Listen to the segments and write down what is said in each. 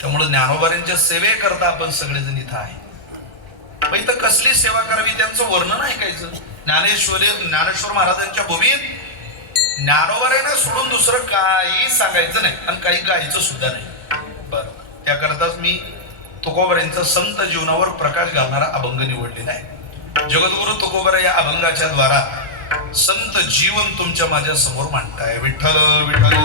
त्यामुळे ज्ञानोबांच्या सेवेकरता आपण सगळेजण इथं आहे. इथं कसली सेवा करावी त्यांचं वर्णन ऐकायचं. ज्ञानेश्वर महाराजांच्या भूमीत ज्ञानोबांना सोडून दुसरं काही सांगायचं नाही आणि काही गायचं सुद्धा नाही. बरं, त्याकरताच मी तुकोबारांचा संत जीवनावर प्रकाश घालणारा अभंग निवडलेला आहे. जगद्गुरु तुकोबारा या अभंगाच्या द्वारा संत जीवन तुमच्या माझ्या समोर मांडताय. विठ्ठल विठ्ठल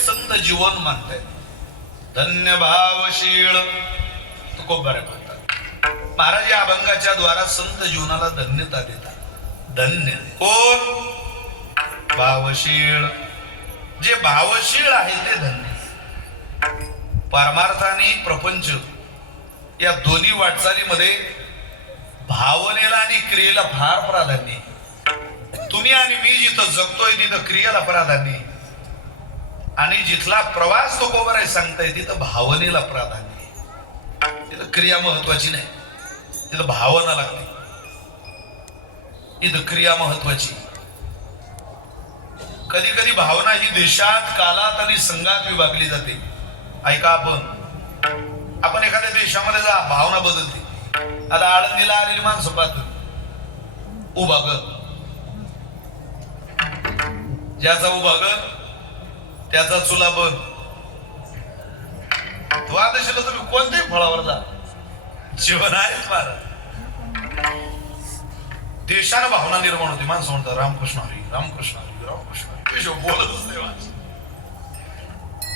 संत जीवन मानताय. धन्य भावशीळ तुकोबारे म्हणतात. महाराज या अभंगाच्या द्वारा संत जीवनाला धन्यता देतात. धन्य कोण? भावशीळ. जे भावशीळ आहे ते धन्य. परमार्थ आणि प्रपंच या दोन्ही वाटचालीमध्ये भावनेला आणि क्रियेला फार प्राधान्य आहे. तुम्ही आणि मी जिथं जगतोय तिथं क्रियेला प्राधान्य आहे आणि जिथला प्रवास तुकोबाराय सांगताय तिथं भावनेला प्राधान्य आहे. तिथं क्रिया महत्वाची नाही, तिथं भावना लागते. इथं क्रिया महत्वाची. कधी कधी भावना ही देशात, कालात आणि संघात विभागली जाते. ऐका, आपण एखाद्या देशामध्ये जा, भावना बदलते. आता आळंदीला आलेली माणसं पाहतो, उभा ग, ज्याचा उभा ग त्याचा चुला बंद. द्वादशीला तुम्ही कोणत्याही फळावर जा, जीवन आहेच फार. देशानं भावना निर्माण होती. माणसं म्हणतात रामकृष्ण हरी, रामकृष्ण हरी, रामकृष्ण हरी. बोलतच नाही माणसं.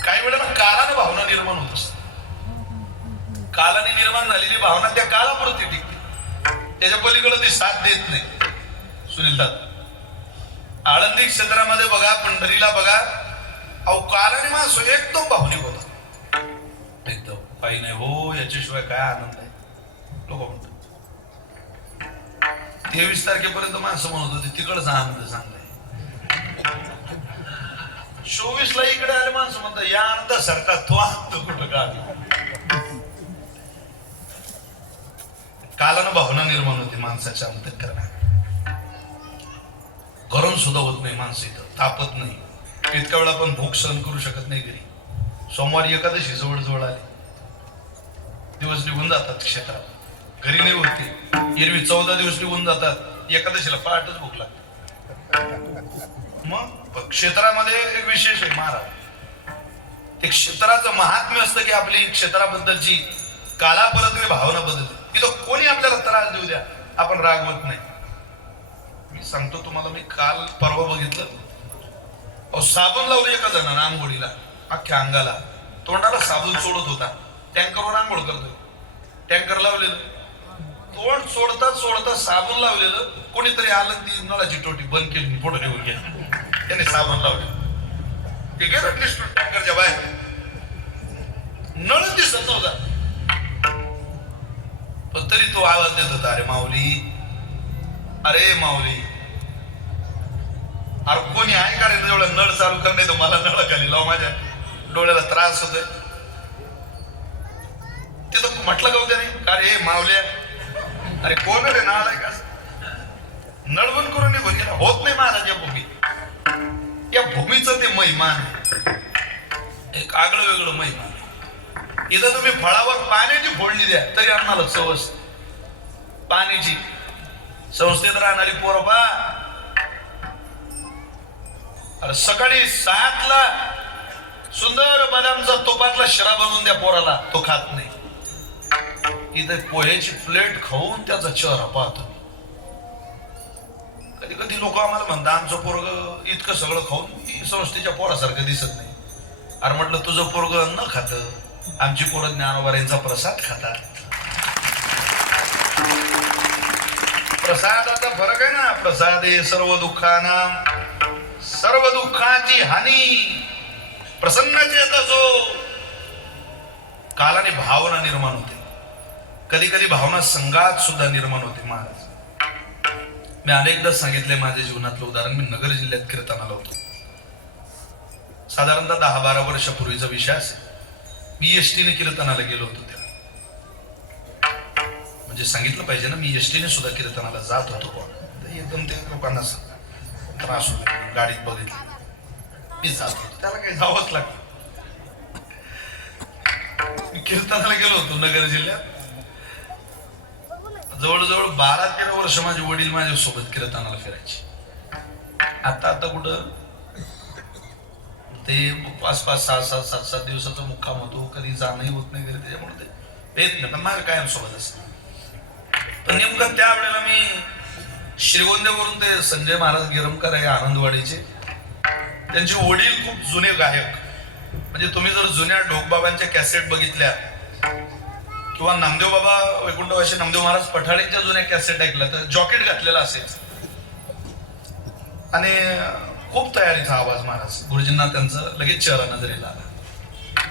काही वेळेला कालानं भावना निर्माण होत असते. कालाने निर्माण झालेली भावना त्या कालापुरती टिकते, त्याच्या पलीकडे ती साथ देत नाही. सुनील दादा, आळंदी क्षेत्रामध्ये बघा, पंढरीला बघा, अहो कालाने माणसं एकदम भावनिक होता. एकदम काही नाही हो, याच्याशिवाय काय आनंद आहे. लोक म्हणतात 23 तारखेपर्यंत माणसं म्हणत होते तिकडचा आनंद चांगला आहे. 24 ला इकडे आले माणसं म्हणतात या आनंदासारखा तो आनंद कुठं का. कालानं भावना निर्माण होते माणसाच्या अंतःकरणात. गरम सुद्धा होत नाही माणसं, इथं तापत नाही. इतका वेळा आपण भूक सहन करू शकत नाही घरी. सोमवारी एकादशी जवळ जवळ आली, दिवस निघून जातात क्षेत्रात. घरी नाही होते. एरवी 14 दिवस निघून जातात, एकादशीला पहाटच भूक लागते. मग क्षेत्रामध्ये एक विशेष आहे महाराज. ते क्षेत्राचं महात्म्य असतं की आपली क्षेत्राबद्दलची कालापरत्वे भावना बदलते. तिथं कोणी आपल्याला त्रास देऊ द्या, आपण रागवत नाही. मी सांगतो तुम्हाला, मी काल परवा बघितलं, साबण लावलं एका जणांना आंघोळीला, अख्ख्या अंगाला. तोंडाला साबण सोडत होता. टँकरवर आंघोळ करतोय, टँकर लावलेलं, तोंड सोडता सोडता साबण लावलेलं. कोणीतरी आलं, ती नळाची टोटी बंद केली, फोटो निघून गेला. त्याने साबण लावले, ते गेलं टँकरच्या बाहेर. नळ दिसत नव्हता, पण तरी तो आवाज देत होता, अरे माऊली, अरे माऊली. अरे कोणी आहे का रे एवढं नळ चालू करणे, तर मला नळ खाली लाव, माझ्या डोळ्याला त्रास होतोय. तिथं म्हटलं का त्याने, का रे मावल्या, अरे कोण रे नालाय का, नळ बंद करून निघून गेला. होत नाही महाराज या भूमीत. या भूमीचं ते महिमान एक आगळं वेगळं महिमान. इथं तुम्ही फळावर पाण्याची फोडणी द्या तरी आम्हाला चव असते. पाण्याची संस्थेत राहणारी पोरं पा, अरे सकाळी 7 ला सुंदर बदामचा तुपातला शिरा बनवून द्या पोराला, तो खात नाही. इथे पोह्याची प्लेट खाऊन त्याचा चेहरा पाहतो. कधी कधी लोक आम्हाला म्हणतात आमचं पोरग इतकं सगळं खाऊन संस्थेच्या पोरासारखं दिसत नाही. अरे म्हटलं तुझं पोरग न खात, आमची पोरं ज्ञानोबारांचा प्रसाद खातात. प्रसादाचा फरक आहे ना. प्रसादे सर्व दुःखाना, सर्व दुःखाची हानी प्रसन्नचेत असो. कालाने भावना निर्माण होते. कधी कधी भावना संघात सुद्धा निर्माण होते. महाराज, मी अनेकदा सांगितले माझ्या जीवनातलं उदाहरण. मी नगर जिल्ह्यात कीर्तनाला होतो. साधारणतः 10-12 वर्षापूर्वीचा विषय असेल. मी एसटीने कीर्तनाला गेलो होतो तेव्हा. म्हणजे सांगितलं पाहिजे ना, मी एसटीने सुद्धा कीर्तनाला जात होतो. एकदम ते लोकांना त्रास होतो, गाडीत बघितलं मी जात होतो, त्याला काही जावंच लागलं. मी कीर्तनाला गेलो होतो नगर जिल्ह्यात. जवळजवळ 12-13 वर्ष माझे वडील माझ्या सोबत कीर्तनाला फिरायचे. आता कुठं ते 5-5, 6-6, 7-7 दिवसाचा मुक्काम होतो, कधी जाणंही होत नाही घरी, त्याच्यामुळे ते येत नाही. पण माझं कायम सोबत असत. पण नेमकं त्यावेळेला मी श्रीगोंद्यावरून ते संजय महाराज गिरमकर आहे आनंदवाडीचे, त्यांचे वडील खूप जुने गायक. म्हणजे तुम्ही जर जुन्या ढोकबाबांच्या कॅसेट बघितल्या किंवा नामदेव बाबा वैकुंठवासी नामदेव महाराज पठाळेंच्या जुन्या कॅसेट ऐकल्या तर जॉकेट घातलेला असेल आणि खूप तयारीचा आवाज. महाराज गुरुजींना त्यांचं लगेच चेहरा नजरेला आला.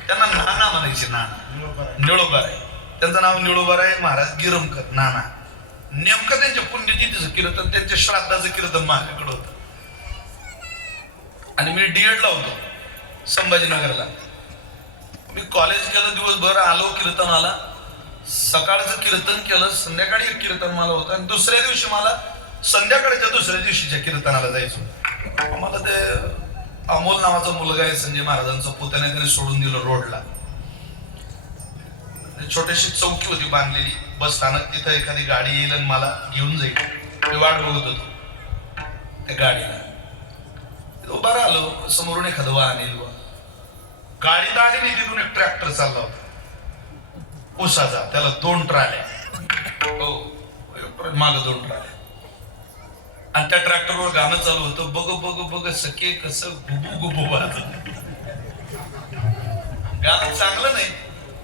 त्यांना नाना म्हणायचे, नाना निळोबार आहे त्यांचं नाव, निळोबार आहे. महाराज गिरमकर नाना. नेमकं त्यांच्या पुण्यतिथीचं कीर्तन, त्यांच्या श्राद्धाचं कीर्तन माझ्याकडे होतं. आणि मी डीएडला होतो संभाजीनगरला. मी कॉलेज केलं, दिवसभर आलो कीर्तनाला, सकाळचं कीर्तन केलं, संध्याकाळी एक कीर्तन मला होतं आणि दुसऱ्या दिवशी मला संध्याकाळच्या दुसऱ्या दिवशीच्या कीर्तनाला जायचं. मला ते अमोल नावाचा मुलगा आहे संजय महाराजांचा, पोत्याने त्याने सोडून दिलं रोडला. छोटीशी चौकी होती बांधलेली, बस स्थानक, तिथं एखादी गाडी येईल आणि मला घेऊन जाईल. मी वाट बघत होतो त्या गाडीला. उभा राहिलो, समोरून एखादं वाहन येईल. गाडीत आली नाही, तिथून एक ट्रॅक्टर चालला होता ऊसाचा, त्याला 2 ट्राल्या, हो माग 2 ट्राल्या. आणि त्या ट्रॅक्टरवर गाणं चालू होतं, बघ बघ बघ सखे कसं गुबू गुबू वाजत. गाणं चांगलं नाही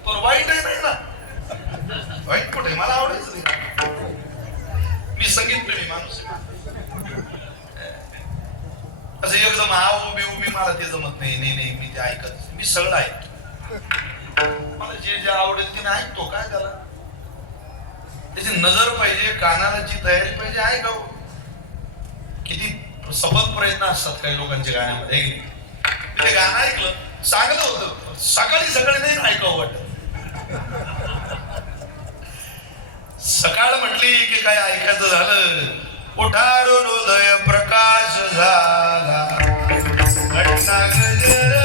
पण वाईट आहे नाही ना, वाईट कुठे, मला आवडायचं नाही. मी संगीत प्रेमी माणूस आहे. असं एकदम हा उभी मला ते जमत नाही. नाही मी ते ऐकत, मी सगळं ऐकतो. मला जे आवडेल ते मी ऐकतो. काय त्याला त्याची नजर पाहिजे, कानाला जी तयारी पाहिजे, ऐकावं. किती सबक प्रयत्न असतात काही लोकांच्या गाण्यामध्ये. ते गाणं ऐकलं, चांगलं होतं, सकाळी नाही ऐकावं वाटत. सकाळ म्हटली की काय ऐकायचं झालं, उठारून उदय प्रकाश झाला, घटना गजर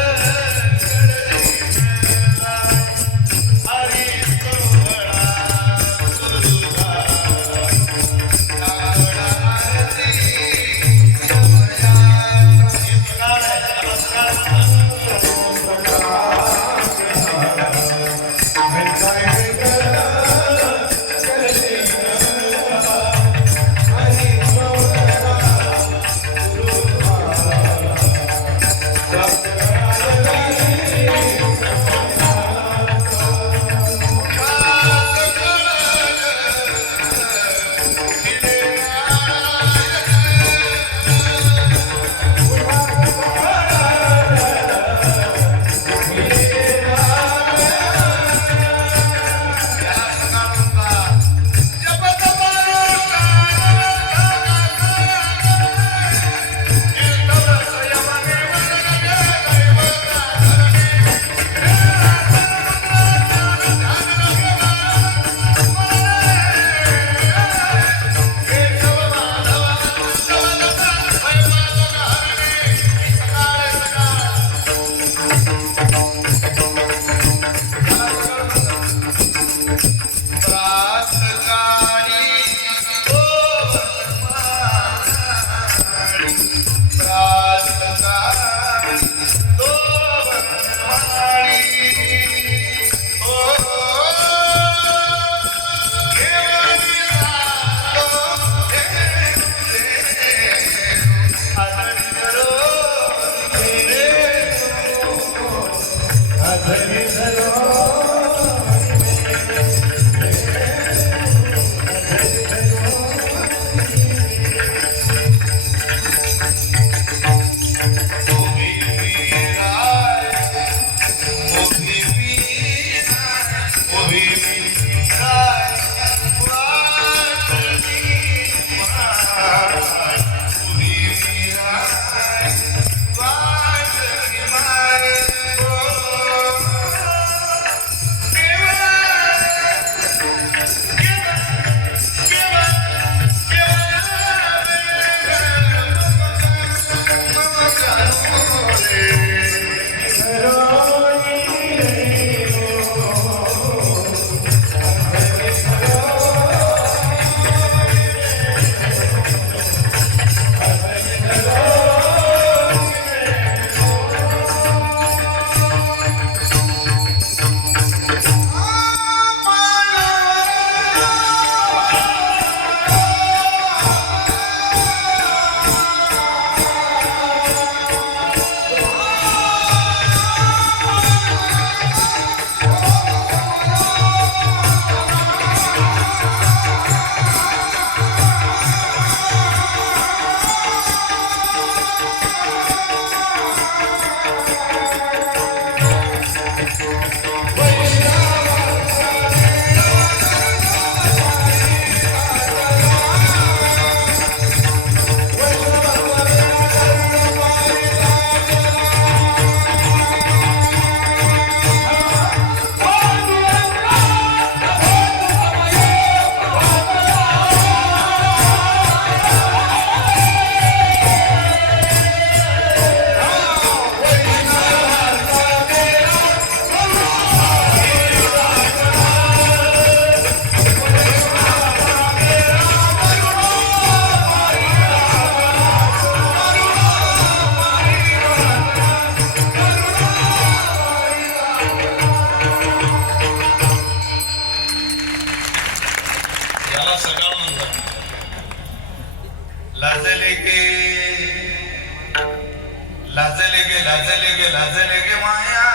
लाजले गे माया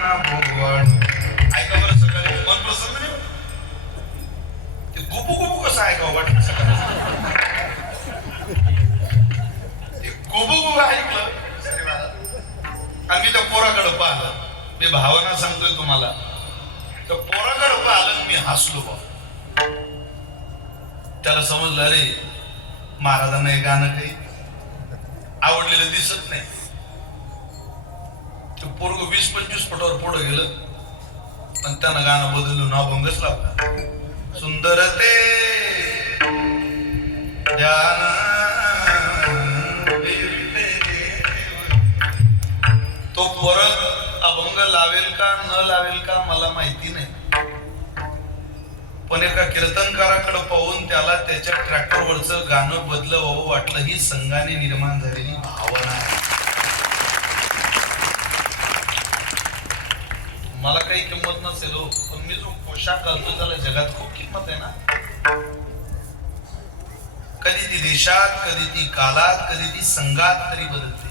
ना भोगवान. ऐका बरं सकाळी मन प्रसन्न नाही होत? ते गुपू गुपू कसं ऐकावं वाटत सकाळी? गुबू गुबू ऐकलं आणि मी त्या पोराकडं पाहिलं. मी भावना सांगतोय तुम्हाला. त्या पोराकडं पाहिलं मी हसलो बा. त्याला समजलं अरे महाराजांना हे गाणं काही आवडलेलं दिसत नाही. ते पोरग 20-25 फुटावर पुढे गेलं आणि त्यानं गाणं बदलून अभंगच लावला. सुंदर ते ध्यान तो परत अभंग लावेल का न लावेल का मला माहिती नाही, पण एका कीर्तनकाराकडे पाहून त्याला त्याच्या ट्रॅक्टरवरचं गाणं बदलावं वाटलं. ही संघाने निर्माण झालेली भावना आहे. मला काही किंमत नसेल हो, पण मी जो पोशाख घालतो त्याला जगात खूप किंमत आहे ना. कधी ती देशात, कधी ती कालात, कधी ती संघात तरी बदलते.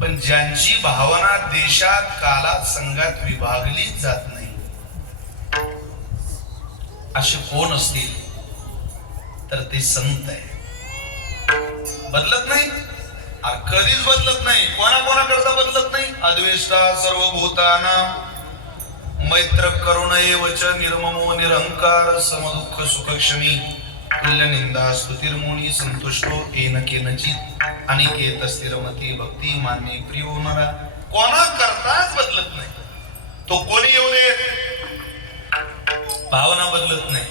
पण ज्यांची भावना देशात, कालात, संघात विभागलीच जात नाही असे कोण असतील तर ते संत आहे. बदलत नाही, कधीच बदलत नाही. कोणाकोणाकरता बदलत नाही? अद्वेष्टा सर्वभूताना मैत्र करुण एवच निर्ममो निरहंकार समदुःख सुखक्षमी तुल्य निंदा स्तुतिर्मुनी संतुष्टो येन केनचित अनिकेत स्थिरमती भक्ती मान्य प्रिय होणारा. कोणा करताच बदलत नाही. तो कोणी येऊ दे, भावना बदलत नाही.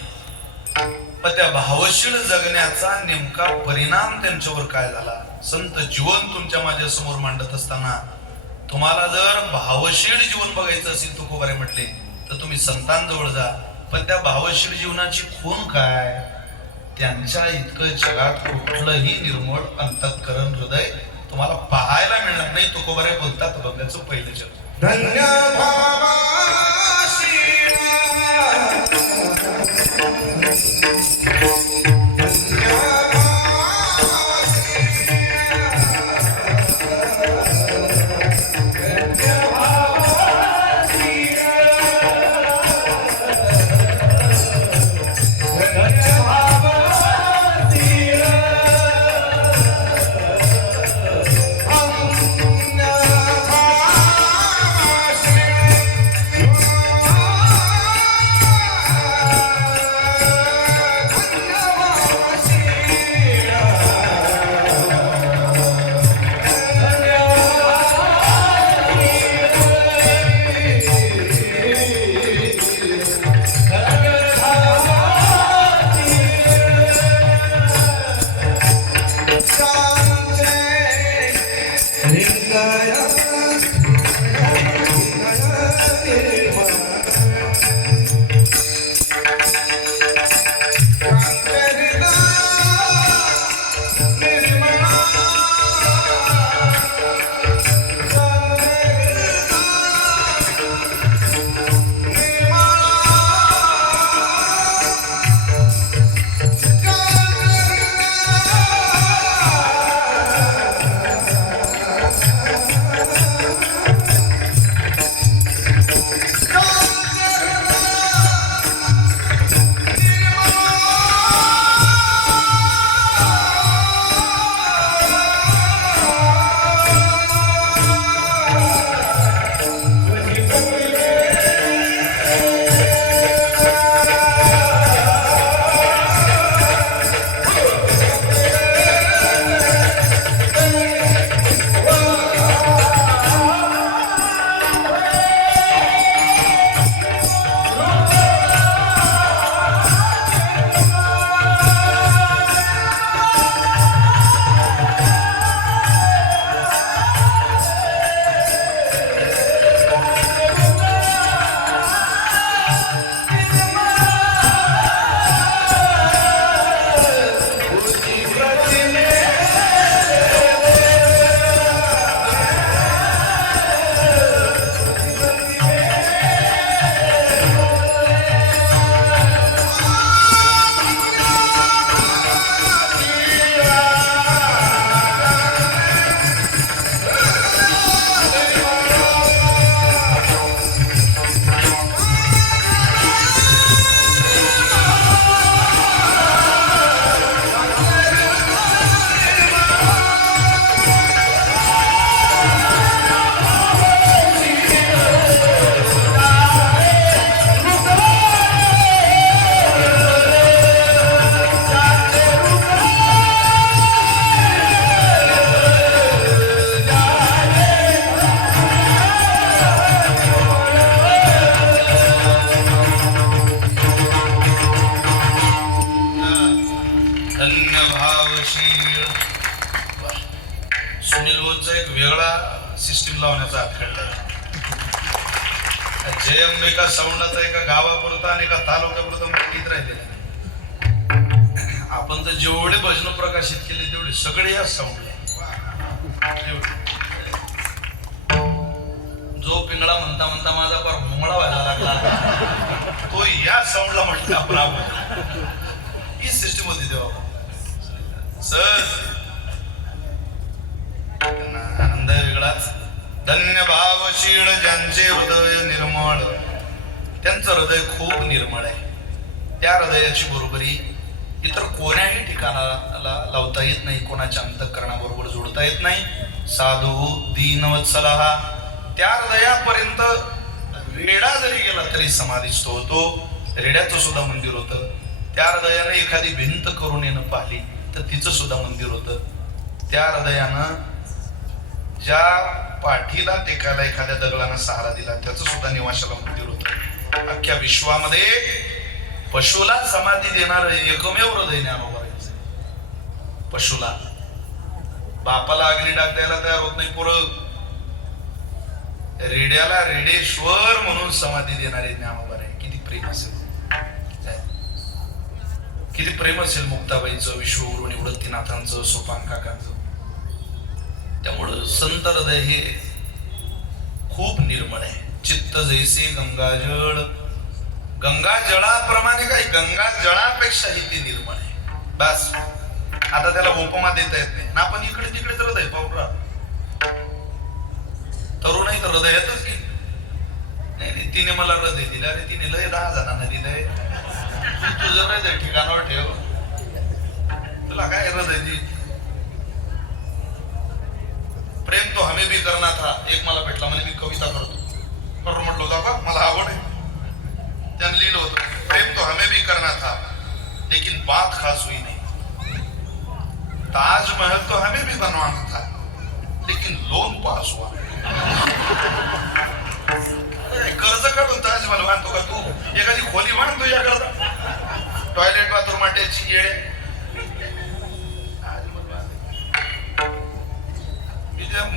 पण त्या भावशील जगण्याचा नेमका परिणाम त्यांच्यावर काय झाला? संत जीवन तुमच्या माझ्या समोर मांडत असताना तुम्हाला जर भावशील जीवन बघायचं असेल, तुकोबारे म्हटले, तर तुम्ही संतांजवळ जा. पण त्या भावशील जीवनाची खूण काय? त्यांच्या इतकं जगात कुठलंही निर्मळ अंतःकरण हृदय तुम्हाला पाहायला मिळणार नाही. तुकोबारे बोलतात बघायचं पहिलं जग. धन्य फोनचा एक वेगळा सिस्टीम लावण्याचा हातखंड आहे. जय अंबिका साऊंडाचा एका गावापुरता आणि एका तालुक्यापुरता माहितीत राहिलेला. आपण तर जेवढे भजन प्रकाशित केले तेवढे सगळे या साऊंडला. जो पिंगळा म्हणता म्हणता माझा फार मुंगळा व्हायला लागला तो या साऊंडला म्हटला आपण. ही सिस्टीम होती तेव्हा. सहज आनंद वेगळाच. धन्य भावशील ज्यांचे हृदय निर्मळ. त्यांचं हृदय खूप निर्मळ आहे. त्या हृदयाची बरोबरी इतर कोण्याही ठिकाणाला लावता येत नाही. कोणाच्या अंतःकरणाबरोबर जोडता येत नाही. साधू दीनवत्सला त्या हृदयापर्यंत रेडा जरी गेला तरी समाधिस्थ होतो. रेड्याचं सुद्धा मंदिर होतं. त्या हृदयाने एखादी भिंत करून येणं पाहिली तर तिचं सुद्धा मंदिर होतं. त्या हृदयानं ज्या पाठीला टेकायला एखाद्या दगडानं सहारा दिला त्याचं सुद्धा निवासाला मंदिर होतं. अख्ख्या विश्वामध्ये पशुला समाधी देणार एकमेव हृदय ज्ञानोबाचं. पशुला बापाला अग्निडाग द्यायला तयार होत नाही पोरं. रेड्याला रेडेश्वर म्हणून समाधी देणारे ज्ञानोबा आहे. किती प्रेम असेल, किती प्रेम असेल मुक्ताबाईचं, विश्वगुरू निवृत्तीनाथांचं, सोपान काकांचं. त्यामुळं संत हृदय हे खूप निर्मळ आहे. चित्त जैसे गंगाजळ. गंगा जळाप्रमाणे काही गंगा जळापेक्षाही ते निर्मळ आहे. बस आता त्याला उपमा देता येत नाही ना. आपण इकडे तिकडे तर हृदय पाहून राहतो. तरुणाई तर हृदयातच गेली. नाही तिने मला हृदय दिलं. अरे तिने लय 10 जणांना दिलंय. तुझं हृदय ठिकाणावर ठेव. तुला काय हृदय दिल. प्रेम तो हमें भी करना था. एक मला भेटला म्हणे मी कविता करतो. करून म्हटलं होता का मला आवड आहे. त्याने लिहिलं होतं प्रेम तो हमें भी करना था लेकिन बात खास हुई नहीं. ताजमहल तो हमें भी बनवाना था लेकिन लोन पास हुआ. कर्ज काढून ताजमहल बांधतो का तू. एखादी खोली बांधतो या करता. टॉयलेट बाथरूम अटॅच येडे.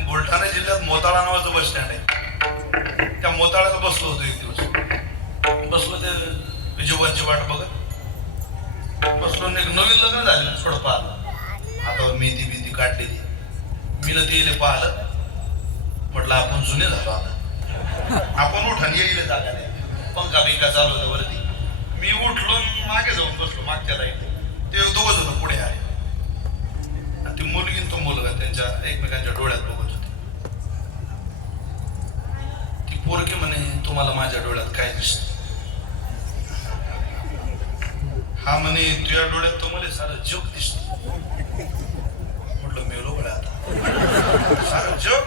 बुलढाणा जिल्ह्यात मोताळा नावाचं बस स्टँड आहे. त्या मोताळ्याला बसलो होतो एक दिवस. बसलो ते विजोबांची वाट बघत बसलो. नवीन लग्न झालं थोडं पाहिलं. आता मेथी बिथी काढलेली. मी न ते पाहिलं. म्हटलं आपण जुने झालो आता. आपण उठण येईल जागा नाही. पंखा बिंका चालू होता वरती. मी उठलो मागे जाऊन बसलो मागच्या लाईन. ते दोघच होतं पुढे आहे. ती मुलगी तो मुलगा त्यांच्या एकमेकांच्या डोळ्यात बघत होते. ती पोरगी म्हणे तुम्हाला माझ्या डोळ्यात काय दिसत. हा म्हणे तुझ्या डोळ्यात तो मला सारं जग दिसत. म्हटलं मेलो बळा आता सारं जग.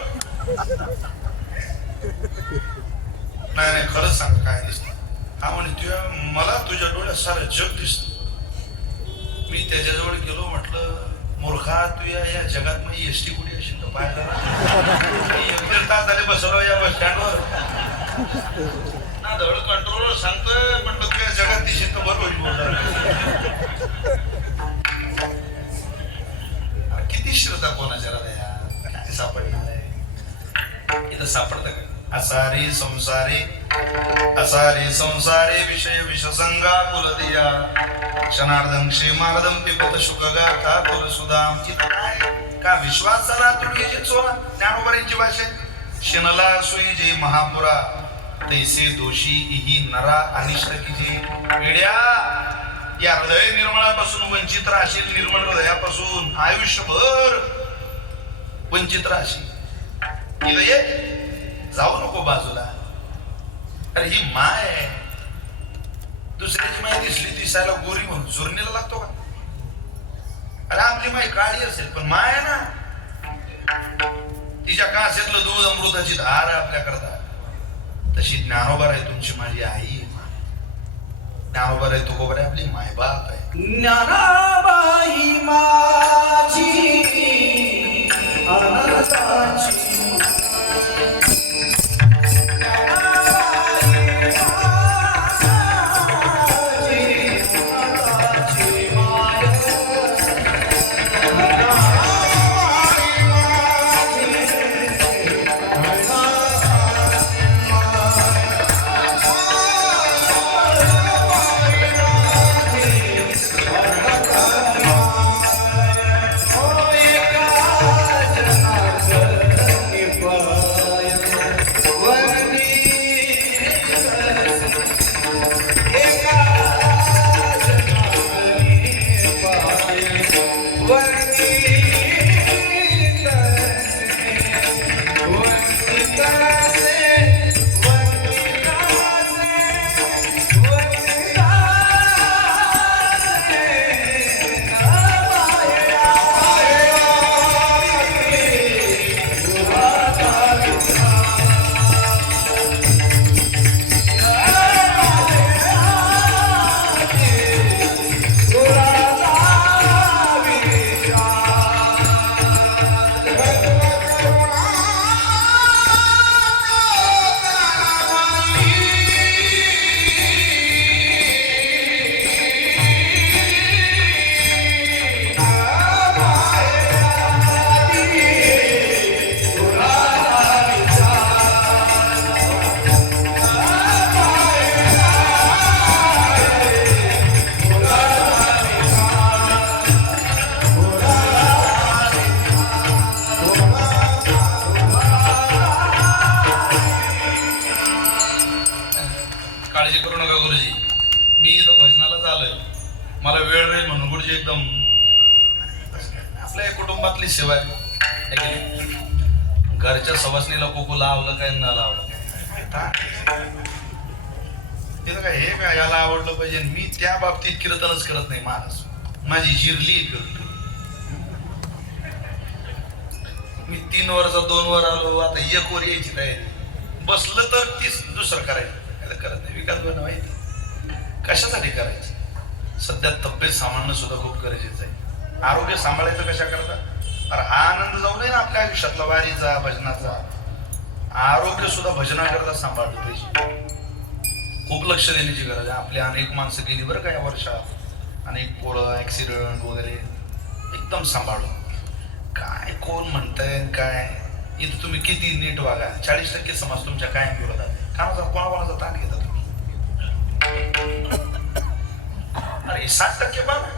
नाही नाही खरंच सांग काय दिसत. हा म्हणे मला तुझ्या डोळ्यात सारं जग दिसत. मी त्याच्याजवळ गेलो. म्हटलं मूर्खा तू या जगात मग एसटी कुठे असेल तर पाहायला. 1-1.5 तास झाले बसलो या बस स्टँडवर ना. धड कंट्रोलर सांगतोय म्हटलं तू या जगात दिसेल तर बरं होईल. किती श्रद्धा कोणाच्या हृदयात काय सापडणार आहे. इथं सापडतं का. असारे संसारे विषय विषसंगा कुलदिया क्षणार्धं क्षेमार्धं पिबत शुकगाथा कुलसुधाम. इथं काय का विश्वासाला तुडगे जे चोरा. ज्ञानोबांची भाषेत शिनला सोयी जे महापुरा तैसे दोषी ही नरा अनिष्ट किजे. वेड्या या हृदय निर्मळापासून वंचित राहशील. निर्मळ हृदयापासून आयुष्यभर वंचित राहशील. हृदय जाऊ नको बाजूला. अरे ही माय आहे. दुसऱ्याची माय दिसली दिसायला गोरी म्हणून चोरणीला लागतो का. अरे आपली माय काळी असेल पण माय आहे ना. तिच्या कासेतलं दूध अमृताची धार आहे आपल्याकरता. तशी ज्ञानोबा आहे तुमची माझी आई. ज्ञानोबा आहे तुकोबा आहे आपली मायबाप आहे. ज्ञानाबाई माझी अनंताची. काळजी करू नका गुरुजी, मी इथं भजनालाच आलोय, मला वेळ राहील म्हणून गुरुजी एकदम आपल्या कुटुंबातली सेवा आहे है की नाही? घरच्या सवासणीला कुकू लावलं काय न लावलं तिथं काय हे काय याला आवडलं पाहिजे, मी त्या बाबतीत कीर्तनच करत नाही महाराज, माझी जिरली कीर्तन. मी 3 वर्ष 2 वर आलो, आता 1 वर यायची तयारी, बसलं तर 30 दुसरं करायचं करत नाही. विकास बन माहिती कशासाठी करायचं? सध्या तब्येत सांभाळणं सुद्धा खूप गरजेचं आहे. आरोग्य सांभाळायचं कशा करता? अरे हा आनंद जाऊ नये ना आपल्या आयुष्यातला, वारीचा भजनाचा. आरोग्य सुद्धा भजनाकरता सांभाळलं पाहिजे. खूप लक्ष देण्याची गरज आहे. आपली अनेक माणसं गेली बरं का या वर्षात, अनेक पोरं ऍक्सिडेंट वगैरे, एकदम सांभाळलं. काय कोण म्हणताय काय, इथं तुम्ही किती नीट वागा, 40% समाज तुमच्या कायम विरोधात आहे. कोणाकोणाचा ताण घेता तुम्ही? अरे 60% बघा,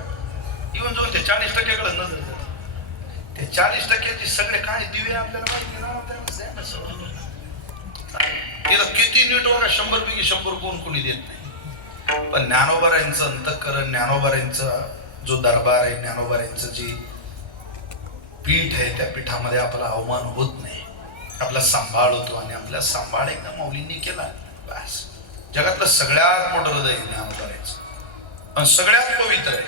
येऊन जाऊन ते 40% कडे नजर जाते. ते 40%चे सगळे काय दिवे आपल्याला माहिती ना, तिला किती नीट बघा, 100 पैकी 100 कोणी देत नाही. पण ज्ञानोबारायांचं अंतःकरण, ज्ञानोबारायांचा जो दरबार आहे, ज्ञानोबारायांचं जे पीठ आहे, त्या पीठामध्ये आपला अवमान होत नाही, आपला सांभाळ होतो. आणि आपला सांभाळ एकदा माऊलींनी केला बस. जगातलं सगळ्यात मोठं हृदय ज्ञानोबारायांचं, पण सगळ्यात पवित्र आहे.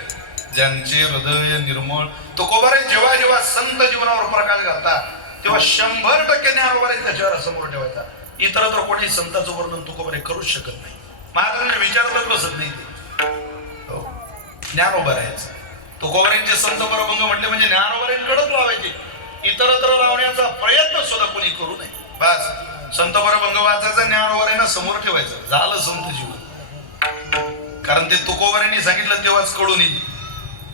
ज्यांचे हृदय निर्मळ, तो कोबारे जेव्हा जेव्हा संत जीवनावर प्रकाश घालतात तेव्हा 100% ज्ञानोबारायांचा चेहरा समोर ठेवायचा. इतर तर कोणी संतांचं वर्णन तुकोबारे करूच शकत नाही. महाराजांनी विचारतच बसत नाही ते. हो, ज्ञानोबारायांचं तुकोबारायांचे संत परभंग म्हटले म्हणजे ज्ञानोबारायांकडेच लावायचे, इतरत्र लावण्याचा प्रयत्न सुद्धा कोणी करू नये. बस संत परभंग वाचायचा, ज्ञानोबारायांना समोर ठेवायचं, झालं संत जीवन. कारण ते तुकोबारायांनी सांगितलं तेव्हाच कळून येईल.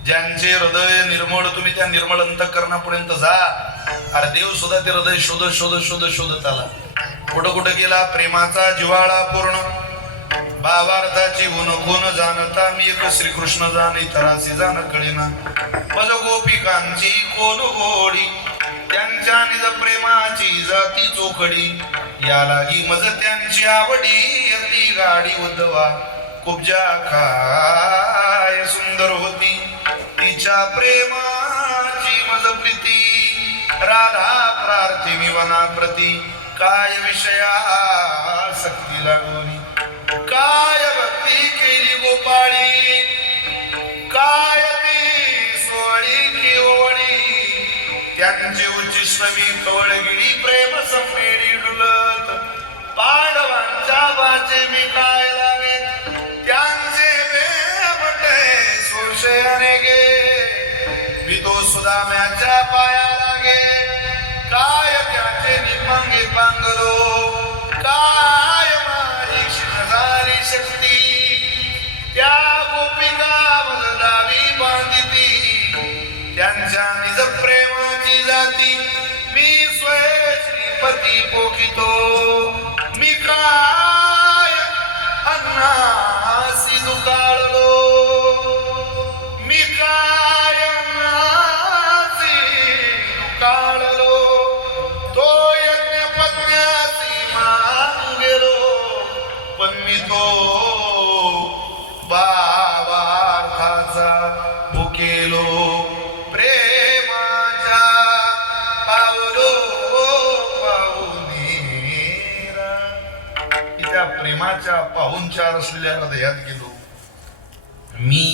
ज्यांचे हृदय निर्मळ, तुम्ही त्या निर्मळ अंतःकरणापर्यंत जा. अरे देव सुद्धा ते हृदय शोधत शोधत शोधत शोधत आला. कुठं कुठं गेला? प्रेमाचा जिव्हाळा पूर्ण, भावार्थाची गुण कोण जाणता, मी एक श्रीकृष्ण जाण इतरासी जाण कळेना. मज गोपिकांची कोण गोडी, त्यांच्या निज प्रेमाची जाती चोखडी. या लागी मज त्यांची आवडी, अति गाडी उद्धवा कुब्जा काय सुंदर होती. तिच्या प्रेमाची मज प्रीती, राधा प्रार्थी वना प्रती. काय विषया सक्ती लागोनी, काय भक्ती केली गोपाळी. काय ती सोळी की ओळी, त्यांची उच्चिष्टमी कवळगिरी. प्रेम संमेडी डुलत, पांडवांच्या बाचे मी काय लागे. त्यांचे बेमटे सोशयाने गे, मी तो सुदाम्याच्या पाया लागे. काय त्याचे निपांगे पांगलो, काय मारी झाली शक्ती. त्या गोपिका बदलावी बांधिती, त्यांच्या निज प्रेमाची जाती. मी स्वय श्रीपती पोखितो, मी काय अन्नासी दुकाळलो. मी काय अन्नासी दुकाळलो, तो यज्ञ पत्न्यासी मांगेलो. पण मी तो भावार्थाचा भुकेलो, प्रेमाच्या पावलो पाहुणेरा. त्या प्रेमाच्या पाहुणचार असलेल्या हृदयात गेलो मी.